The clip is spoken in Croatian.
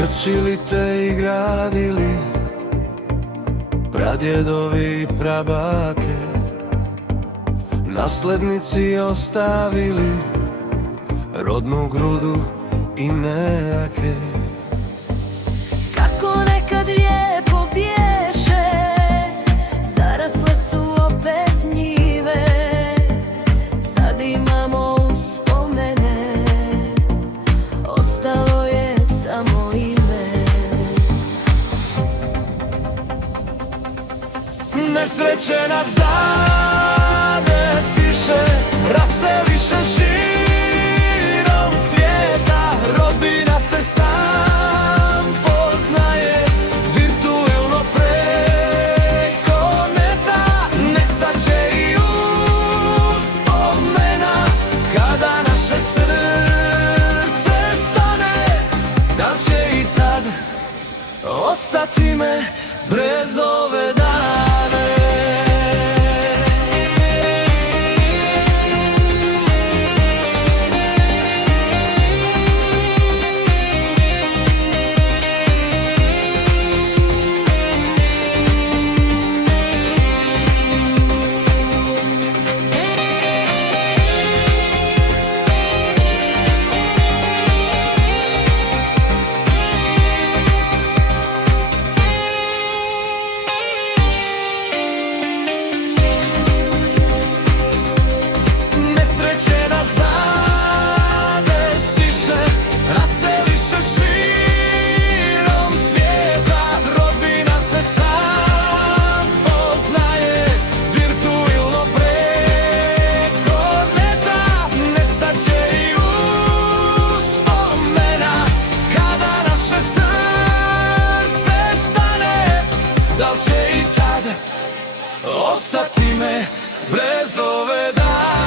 Krčili te i gradili pradjedovi i prabake, naslednici ostavili rodnu grudu i nejake. Kako nekad lijepo biješe, zarasle su opet njive. Sad imamo uspomene, ostalo je samo ime. Nesreće nas zadesiše, raseliše širom svijeta. Rodbina se sam poznaje, virtuelno preko neta. Nestaće i uspomena kada naše srce stane. Da li će i tad ostati me brez ove dane? Da li će i tad ostati me brez ove dane?